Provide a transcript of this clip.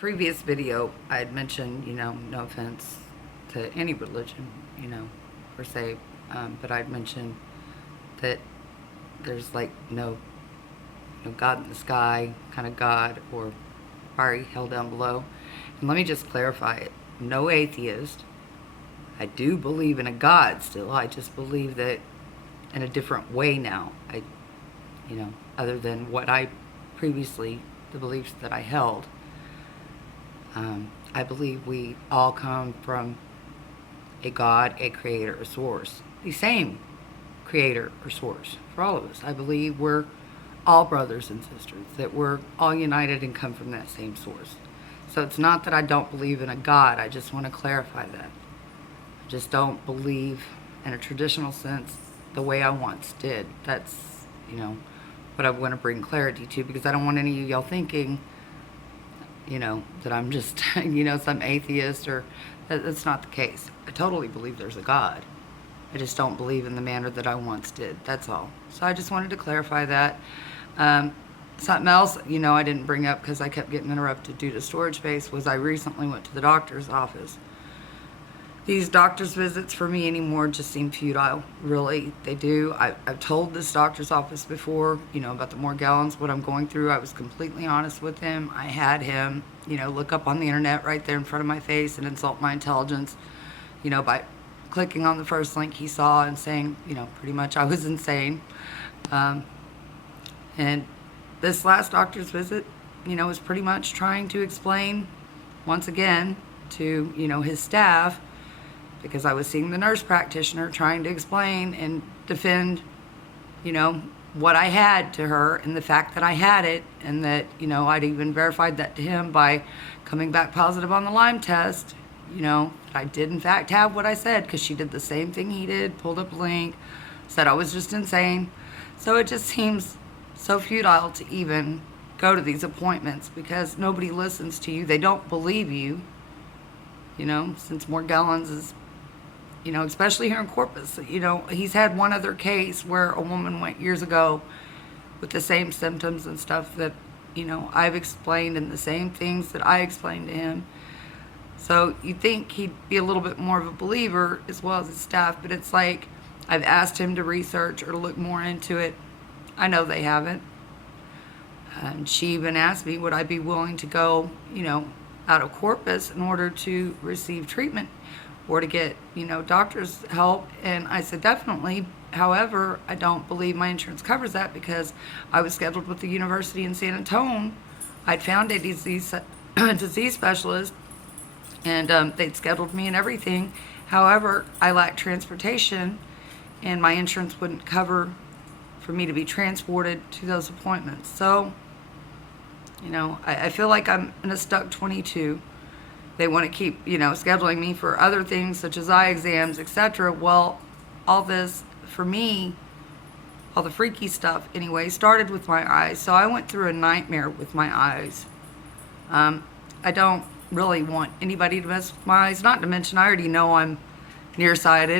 previous video, I had mentioned, no offense to any religion, per se, but I'd mentioned that there's like no God in the sky kind of God, or fiery hell down below. And let me just clarify it. No atheist. I do believe in a God still. I just believe that in a different way now. Other than what I previously, the beliefs that I held. I believe we all come from a God, a creator, a source. The same creator or source for all of us. I believe we're all brothers and sisters, that we're all united and come from that same source. So it's not that I don't believe in a God. I just want to clarify that. I just don't believe in a traditional sense the way I once did. That's, what I want to bring clarity to, because I don't want any of y'all thinking, that I'm just, some atheist, or that's not the case. I totally believe there's a God. I just don't believe in the manner that I once did. That's all. So I just wanted to clarify that. Something else, I didn't bring up because I kept getting interrupted due to storage space, was I recently went to the doctor's office. These doctor's visits for me anymore just seem futile. Really, they do. I've told this doctor's office before, about the Morgellons, what I'm going through. I was completely honest with him. I had him, look up on the internet right there in front of my face and insult my intelligence, by clicking on the first link he saw and saying, pretty much I was insane. And this last doctor's visit, was pretty much trying to explain once again to, his staff, because I was seeing the nurse practitioner trying to explain and defend, what I had to her, and the fact that I had it, and that, I'd even verified that to him by coming back positive on the Lyme test, I did in fact have what I said, because she did the same thing he did, pulled up a link, said I was just insane. So it just seems so futile to even go to these appointments, because nobody listens to you. They don't believe you, since Morgellons is, especially here in Corpus. He's had one other case where a woman went years ago with the same symptoms and stuff that, I've explained, and the same things that I explained to him. So you'd think he'd be a little bit more of a believer, as well as his staff, but it's like I've asked him to research or to look more into it. I know they haven't. And she even asked me, would I be willing to go, out of Corpus in order to receive treatment or to get, doctor's help. And I said, definitely. However, I don't believe my insurance covers that, because I was scheduled with the university in San Antonio. I'd found a disease specialist, and they'd scheduled me and everything. However, I lacked transportation, and my insurance wouldn't cover for me to be transported to those appointments. So, I feel like I'm in a stuck 22. They want to keep, scheduling me for other things such as eye exams, etc. Well, all this, for me, all the freaky stuff anyway, started with my eyes. So I went through a nightmare with my eyes. I don't really want anybody to mess with my eyes. Not to mention, I already know I'm nearsighted.